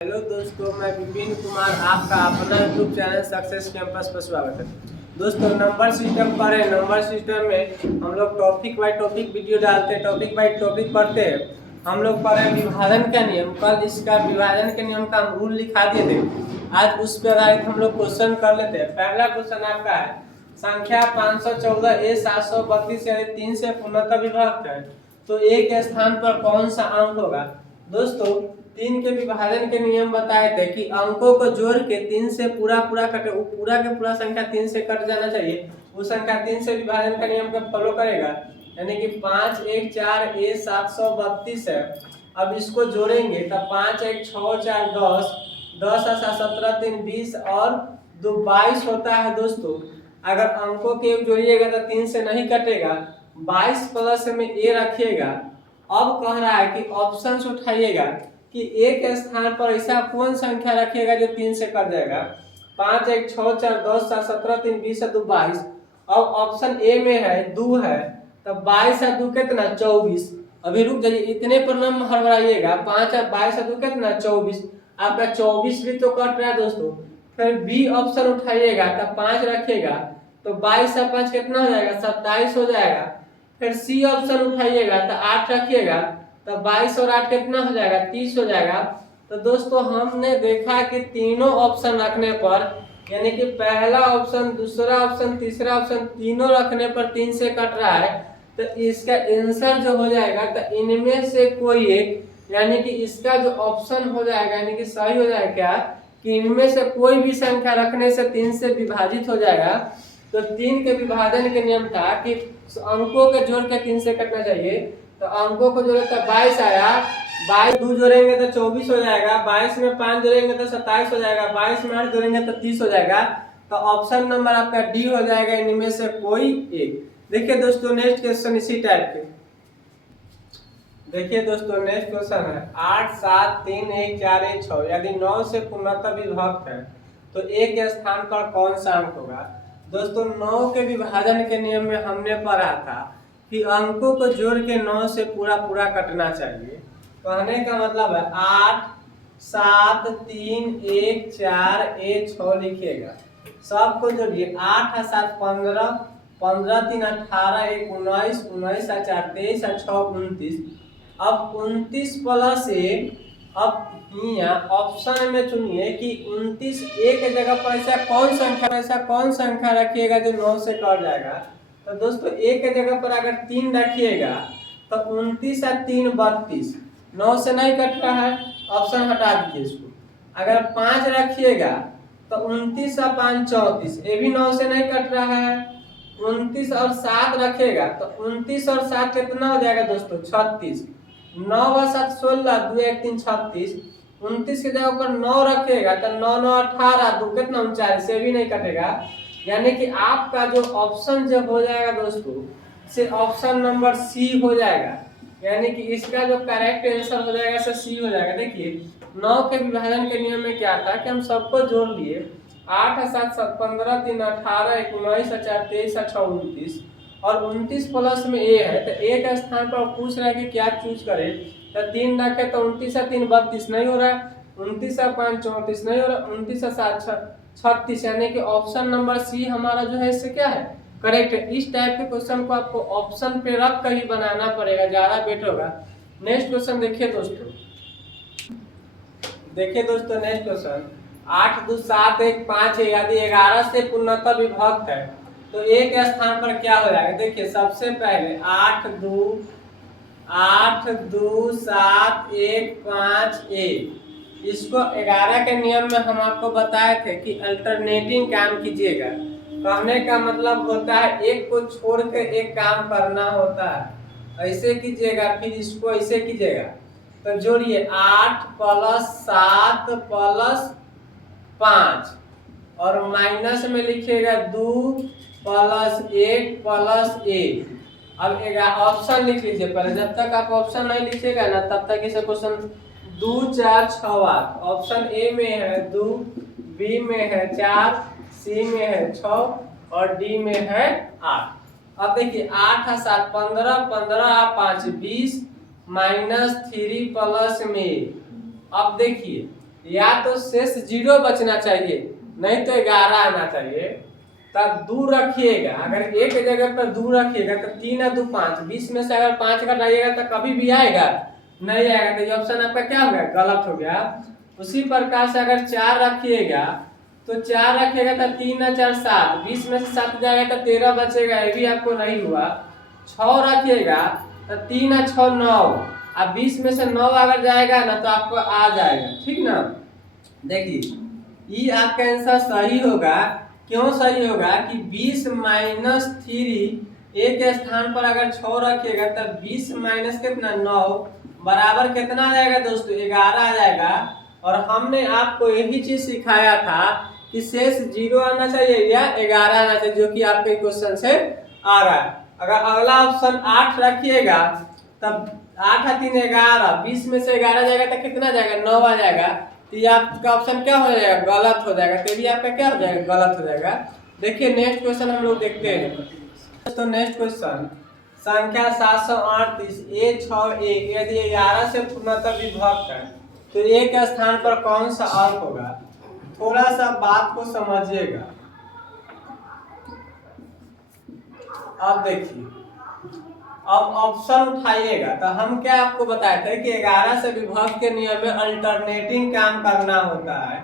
Hello दोस्तों, मैं विपिन कुमार आपका अपना यूट्यूब चैनल सक्सेस कैंपस पर स्वागत है। दोस्तों, नंबर सिस्टम पर है। नंबर सिस्टम में हम लोग टॉपिक बाय टॉपिक वीडियो डालते हैं, टॉपिक बाय टॉपिक पढ़ते हैं। हम लोग पढ़े विभाजन का नियम। कल इसका विभाजन के नियम का रूल लिखा दिए थे। आज उस पर आधारित हम लोग क्वेश्चन कर लेते हैं। पहला क्वेश्चन आपका है, संख्या 514 ए 732 यानी 3 से पूर्णतः विभक्त है, तो ए के स्थान पर कौन सा अंक होगा। दोस्तों, 3 के विभाजन के नियम बताए थे कि अंकों को जोड़ के 3 से पूरा कटे, वो पूरा के पूरा संख्या 3 से कट जाना चाहिए। वो संख्या 3 से विभाजन का नियम का फॉलो करेगा, यानी कि 5 1 4 ए 732 है। अब इसको जोड़ेंगे तब 5 1 6 4 10 10 7 17 3 20 और 2 22 होता है। दोस्तों, अगर अंकों के जोड़िएगा तो 3 से नहीं कटेगा। 22 प्लस में ए रखिएगा। अब कह रहा है कि ऑप्शन से उठाइएगा कि ए के स्थान पर ऐसा कौन संख्या रखिएगा जो 3 से कट जाएगा। 5 1 6 4 10 7 17 3 20 2 22। अब ऑप्शन ए में है 2 है, तब 22 और 2 कितना 24। अभी रुक जाइए, इतने पर न हड़बड़ाइएगा। 5 और 22 और 2 कितना 24। आपका 24 भी तो कट रहा है। दोस्तों, फिर बी ऑप्शन उठाइएगा तब 5 रखिएगा, तो 22 और 5 कितना हो जाएगा 27 हो जाएगा। फिर सी ऑप्शन उठाइएगा तो 8 रखिएगा, तो 22 और 8 कितना हो जाएगा 30 हो जाएगा। तो दोस्तों, हमने देखा कि तीनों ऑप्शन रखने पर, यानी कि पहला ऑप्शन, दूसरा ऑप्शन, तीसरा ऑप्शन, तीनों रखने पर 3 से कट रहा है। तो इसका आंसर जो हो जाएगा, तो इनमें से कोई एक, यानी कि इसका जो ऑप्शन हो जाएगा, यानी कि सही हो जाएगा क्या कि इनमें से कोई भी संख्या रखने से 3 से विभाजित हो जाएगा। तो 3 के विभाजन के नियम था कि अंकों के जोड़ के 3 से कटना चाहिए। तो अंकों को जोड़े तो 22 आया, 22 2 जोड़ेंगे तो 24 हो जाएगा, 22 में 5 जोड़ेंगे तो 27 हो जाएगा, 22 में 8 जोड़ेंगे तो 30 हो जाएगा। तो ऑप्शन नंबर आपका डी हो जाएगा, इनमें से कोई एक। देखिए दोस्तों, नेक्स्ट क्वेश्चन इसी टाइप के। देखिए दोस्तों, नेक्स्ट क्वेश्चन है 8 7 3 1 4 1 6 यदि 9 से पूर्णतः विभक्त है, तो ए के स्थान पर कौन सा अंक होगा। दोस्तों, 9 के विभाजन के नियम में हमने पढ़ा था कि अंकों को जोड़ के 9 से पूरा कटना चाहिए। कहने का मतलब है 8 7 3 1 4 1 6 लिखिएगा। सबको जोड़िए। 8 और 7 15 15 3 18 1 19 19 और 4 23 और 6 29। अब 29 प्लस 1, अब यहाँ ऑप्शन में चुनिए कि 29 एक जगह पर ऐसा कौन संख्या रखिएगा जो 9 से कट जाएगा। तो दोस्तों, एक जगह पर अगर 3 रखिएगा तो 29 और 3 32, 9 से नहीं कट रहा है, ऑप्शन हटा दीजिए इसको। अगर 5 रखिएगा तो 29 और 5 34, ये भी 9 से नहीं कट रहा है। 29 और 7 रखेगा तो 29 और 7 कितना हो जाएगा दोस्तों 36। 9 और 7 16, 2 1 3 36। 29 की जगह पर 9 रखेगा तो 9 9 18, 2 कितना 39, से भी नहीं कटेगा। यानी कि आपका जो ऑप्शन जब हो जाएगा दोस्तों, से ऑप्शन नंबर सी हो जाएगा। यानी कि इसका जो करेक्ट आंसर हो जाएगा से सी हो जाएगा। देखिए, 9 के विभाजन के नियम में क्या था कि हम सबको जोड़ लिए। 8 और 7 7 15 3 18 1 19 और 4 23 और 6 29 और 29 प्लस में ए है, तो ए के स्थान पर पूछ रहा है कि क्या चूज करें। तो 3 रखे तो 29 और 3 32 नहीं हो रहा, 29 और 5 34 नहीं हो रहा, 29 और 7 36, यानी कि ऑप्शन नंबर सी हमारा जो है इससे क्या है करेक्ट है। इस टाइप के क्वेश्चन को आपको ऑप्शन पे रख कर ही बनाना पड़ेगा, ज्यादा बेटर होगा। नेक्स्ट क्वेश्चन देखिए दोस्तों। नेक्स्ट क्वेश्चन 8 2 7 1 5 है यदि 11 से पूर्णतः विभक्त है, तो ए के स्थान पर क्या हो जाएगा। देखिए, सबसे पहले 8 2 7 1 5 1, इसको 11 के नियम में हम आपको बताए थे कि अल्टरनेटिंग काम कीजिएगा। कहने का मतलब होता है एक को छोड़ के एक काम करना होता है। ऐसे कीजिएगा, फिर इसको ऐसे कीजिएगा। तो जोड़िए 8 प्लस 7 प्लस 5 और माइनस में लिखिएगा 2 प्लस 1 प्लस 1। अब ऑप्शन लिख लीजिए पहले। जब तक आप ऑप्शन नहीं लिखिएगा ना, तब तक इसे क्वेश्चन 2 4 6 8। ऑप्शन ए में है 2, बी में है 4, सी में है 6 और डी में है 8। अब देखिए 8 और 7 15 15 और 5 20 -3 प्लस में। अब देखिए या तो शेष 0 बचना चाहिए, नहीं तो 11 आना चाहिए। तब 2 रखिएगा, अगर एक जगह पर 2 रखिएगा तो 3 और 2 5, 20 में से अगर 5 घटाइएगा तो कभी भी आएगा नहीं आएगा, तो ये ऑप्शन आपका क्या हो गया, गलत हो गया। उसी प्रकार से अगर 4 रखिएगा तो 4 रखिएगा तो 3 और 4 7, 20 में से 7 जाएगा तो 13 बचेगा, ये भी आपको नहीं हुआ। 6 रखिएगा तो 3 और 6 9, अब 20 में से 9 अगर जाएगा ना तो आपको आ जाएगा, ठीक ना। देखिए ये आपका आंसर सही होगा। क्यों सही होगा कि 20 माइनस 3 एक स्थान पर अगर 6 रखिएगा तब 20 माइनस कितना 9 बराबर कितना आ जाएगा दोस्तों, 11 आ जाएगा। और हमने आपको यही चीज सिखाया था कि शेष 0 आना चाहिए या 11 आना चाहिए, जो कि आपके क्वेश्चन से आ रहा है। अगर अगला ऑप्शन 8 रखिएगा तब 8 और 3 11, 20 में से 11 जाएगा तो कितना जाएगा, 9 आ जाएगा। तो ये आपका ऑप्शन क्या हो जाएगा, गलत हो जाएगा। तो भी आपका क्या हो जाएगा, गलत हो जाएगा। देखिए नेक्स्ट क्वेश्चन हम लोग देखते हैं। तो नेक्स्ट क्वेश्चन संख्या 738 A6A यदि 11 से पूर्णतः विभक्त है तो A के स्थान पर कौन सा अंक होगा। थोड़ा सा बात को समझिएगा। अब देखिए, अब ऑप्शन उठाइएगा तो हम क्या आपको बताए थे कि 11 से विभक्त के नियम में अल्टरनेटिंग काम करना होता है।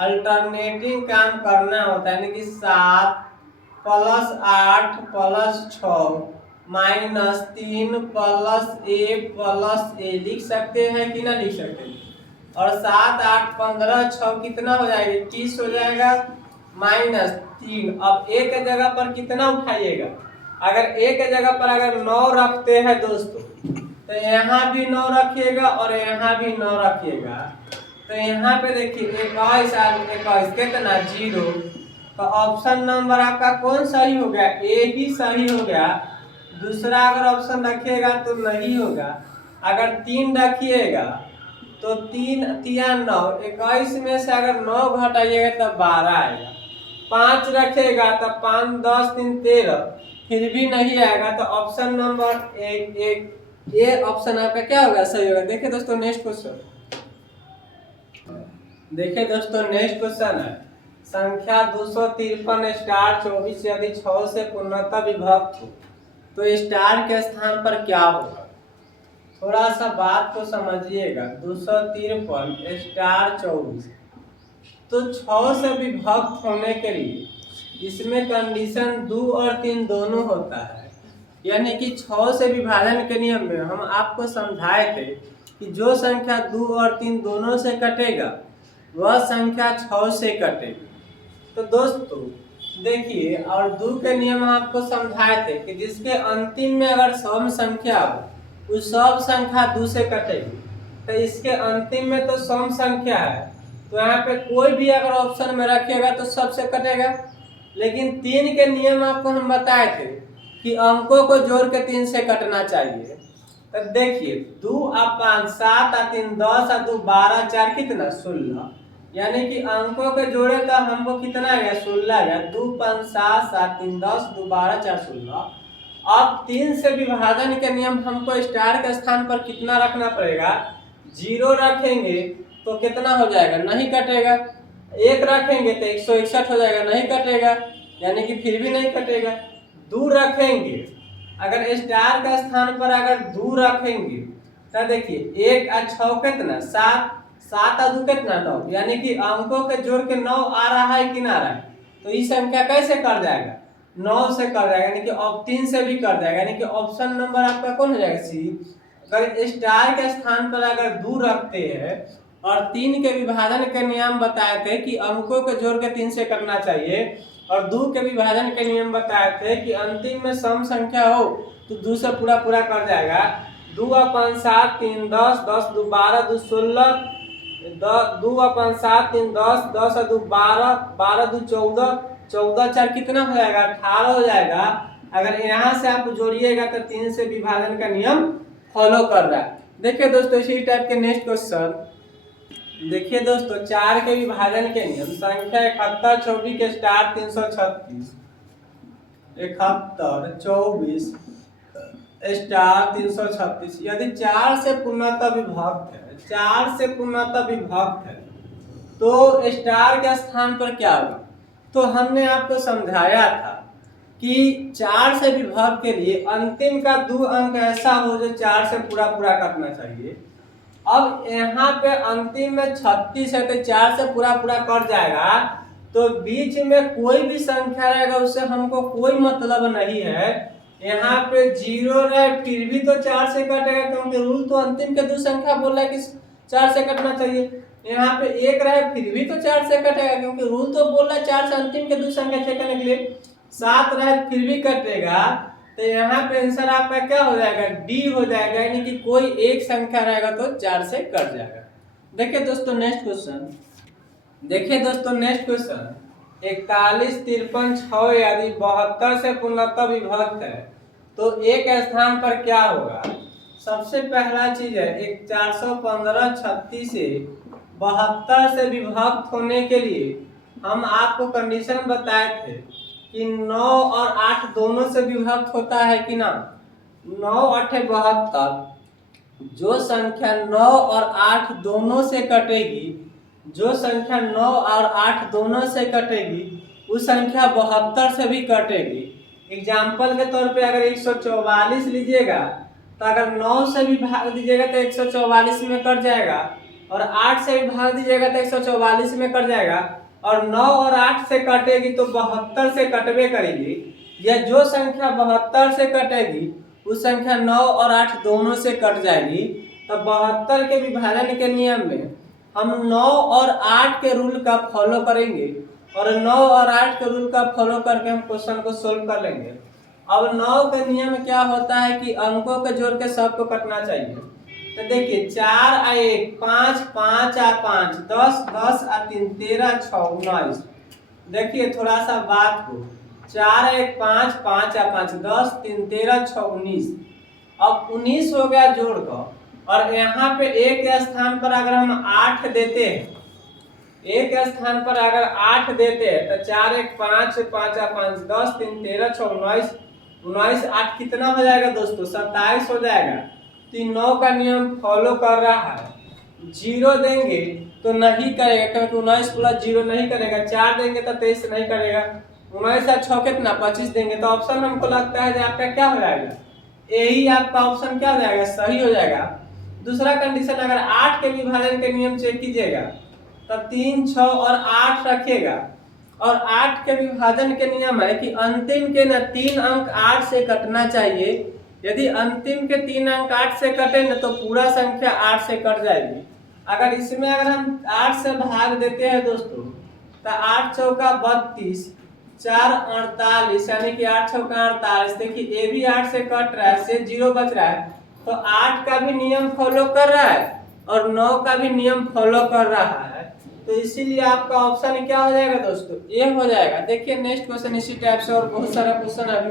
अल्टरनेटिंग काम करना होता है, यानी कि 7 plus 8 plus 6 minus 3 plus a लिख सकते हैं कि ना लिख सकते हैं। और 7 8 15 6 कितना हो जाएगा, 30 हो जाएगा माइनस 3। अब एक जगह पर कितना उठाइएगा, अगर एक जगह पर अगर 9 रखते हैं दोस्तों तो यहाँ भी 9 रखिएगा और यहाँ भी 9 रखिएगा। तो यहाँ पे देखिए 21 और 21 कितना 0। तो ऑप्शन नंबर आपका कौन सही हो गया, ए ही सही हो गया। दूसरा अगर ऑप्शन रखिएगा तो नहीं होगा। अगर 3 रखिएगा तो 3 3 9, 21 में से अगर 9 घटाइएगा तब 12 आएगा। 5 रखेगा तो 5 10 3 13, फिर भी नहीं आएगा। तो ऑप्शन नंबर ए ऑप्शन आपका क्या होगा, सही होगा। देखिए दोस्तों नेक्स्ट क्वेश्चन, देखिए दोस्तों नेक्स्ट क्वेश्चन है संख्या 253 स्टार 24 यदि 6 से पूर्णतः विभक्त हो तो स्टार के स्थान पर क्या होगा। थोड़ा सा बात को समझिएगा। 253 स्टार 24, तो 6 से विभक्त होने के लिए इसमें कंडीशन 2 और 3 दोनों होता है। यानी कि 6 से विभाजन के नियम में हम आपको समझाए थे कि जो संख्या 2 और 3 दोनों से कटेगा वह संख्या 6 से कटेगी। तो दोस्तों देखिए, और 2 के नियम आपको समझाए थे कि जिसके अंतिम में अगर सम संख्या हो उस सब संख्या 2 से कटेगी। तो इसके अंतिम में तो सम संख्या है, तो यहाँ पे कोई भी अगर ऑप्शन में रखिएगा तो सबसे कटेगा। लेकिन 3 के नियम आपको हम बताए थे कि अंकों को जोड़ के 3 से कटना चाहिए। तो देखिए 2 और 5 7 और 3 10 और 2 12 4 कितना 16, यानी कि अंकों के जोड़े तो हमको कितना आ गया 16 गया। 2 5 7 7 3 10 2 12 4 16। अब 3 से विभाजन के नियम हमको स्टार के स्थान पर कितना रखना पड़ेगा, 0 रखेंगे तो कितना हो जाएगा, नहीं कटेगा। 1 रखेंगे तो 161 हो जाएगा, नहीं कटेगा, यानी कि फिर भी नहीं कटेगा। 2 रखेंगे, अगर स्टार के स्थान पर अगर 2 रखेंगे तो देखिए 1 और 6 कितना 7, 7 और 2 कितना 9, यानी कि अंकों के जोड़ के 9 आ रहा है कि ना आ रहा है। तो ये संख्या कैसे कर जाएगा, 9 से कर जाएगा, यानी कि अब 3 से भी कर जाएगा, यानी कि ऑप्शन नंबर आपका कौन हो जाएगा, सी। अगर स्टार के स्थान पर अगर 2 रखते हैं और 3 के विभाजन के नियम बताए थे कि अंकों के जोड़ के 3 से करना चाहिए, और 2 के विभाजन के नियम बताए थे कि अंतिम में सम संख्या हो तो 2 से पूरा पूरा कर जाएगा। 2 और 5 7 3 10 10 2 12 2 16, 2 और 5 7 3 10 10 और 2 12 12 2 14 14 4 कितना हो जाएगा 18 हो जाएगा। अगर यहाँ से आप जोड़िएगा तो 3 से विभाजन का नियम फॉलो कर रहा है। देखिए दोस्तों इसी टाइप के नेक्स्ट क्वेश्चन देखिए दोस्तों, 4 के विभाजन के नियम संख्या 71 24 के स्टार 336, 71 24 स्टार 336 यदि 4 से पूर्णतः विभक्त है, 4 से पूर्णतः विभक्त है तो स्टार के स्थान पर क्या होगा। तो हमने आपको समझाया था कि 4 से विभक्त के लिए अंतिम का 2 अंक ऐसा हो जो 4 से पूरा पूरा कटना चाहिए। अब यहाँ पे अंतिम में 36 है तो 4 से पूरा पूरा कट जाएगा, तो बीच में कोई भी संख्या रहेगा उससे हमको कोई मतलब नहीं है। यहाँ पे 0 रहे फिर भी तो 4 से कटेगा, क्योंकि रूल तो अंतिम के 2 संख्या बोल रहा है कि 4 से कटना चाहिए। यहाँ पे 1 रहे फिर भी तो 4 से कटेगा, क्योंकि रूल तो बोल रहा है 4 से अंतिम के 2 संख्या चेक करने के लिए। 7 रहे फिर भी कटेगा, तो यहाँ पे आंसर आपका क्या हो जाएगा, डी हो जाएगा, यानी कि कोई एक संख्या रहेगा तो 4 से कट जाएगा। देखिए दोस्तों नेक्स्ट क्वेश्चन, 41, 53, 6 यदि 72 से पूर्णतः विभक्त है तो एक स्थान पर क्या होगा। सबसे पहला चीज है, एक 415 36 से 72 से विभक्त होने के लिए हम आपको कंडीशन बताए थे कि 9 और 8 दोनों से विभक्त होता है कि ना। 9 8 72, जो संख्या 9 और 8 दोनों से कटेगी, जो संख्या 9 और 8 दोनों से कटेगी उस संख्या 72 से भी कटेगी। एग्जाम्पल के तौर पे अगर 144 लीजिएगा तो अगर 9 से भी भाग दीजिएगा तो 144 में कट जाएगा, और 8 से भी भाग दीजिएगा तो 144 में कट जाएगा, और 9 और 8 से कटेगी तो 72 से कटवे करेगी। या जो संख्या 72 से कटेगी उस संख्या 9 और 8 दोनों से कट जाएगी। तो 72 के विभाजन के नियम में हम 9 और 8 के रूल का फॉलो करेंगे, और 9 और 8 के रूल का फॉलो करके हम क्वेश्चन को सोल्व कर लेंगे। अब 9 का नियम क्या होता है कि अंकों के जोड़ के सबको कटना चाहिए। तो देखिए 4 आ 1 5, 5 आ 5 10, 10 आ 3 13, 6 19। देखिए थोड़ा सा बात को, 4 1 5, 5 आ 5 10, 3 13, 6 19। अब 19 हो गया जोड़ का, और यहाँ पे एक स्थान पर अगर हम 8 देते हैं, एक स्थान पर अगर 8 देते हैं तो 4 1 5, 5 आ 5 10, 3 13, 6 19। 19 8 कितना हो जाएगा दोस्तों, 27 हो जाएगा। तो 9 का नियम फॉलो कर रहा है। 0 देंगे तो नहीं करेगा, क्योंकि 19 प्लस 0 नहीं करेगा। 4 देंगे तो 23 नहीं करेगा। 19 और 6 कितना 25 देंगे, तो ऑप्शन हमको लगता है आपका क्या हो जाएगा, यही आपका ऑप्शन क्या हो जाएगा, सही हो जाएगा। दूसरा कंडीशन, अगर 8 के विभाजन के नियम चेक कीजिएगा तो 3 6 और 8 रखिएगा, और 8 के विभाजन के नियम है कि अंतिम के न 3 अंक 8 से कटना चाहिए। यदि अंतिम के 3 अंक 8 से कटे न तो पूरा संख्या 8 से कट जाएगी। अगर इसमें अगर हम 8 से भाग देते हैं दोस्तों तो 8 चौका 32, 4 48, यानी कि 8 चौका 48। देखिए ये भी 8 से कट रहा है, से 0 बच रहा है, तो 8 का भी नियम फॉलो कर रहा है और 9 का भी नियम फॉलो कर रहा है। तो इसीलिए आपका ऑप्शन क्या हो जाएगा दोस्तों, ए हो जाएगा। देखिए नेक्स्ट क्वेश्चन इसी टाइप से और बहुत सारा क्वेश्चन अभी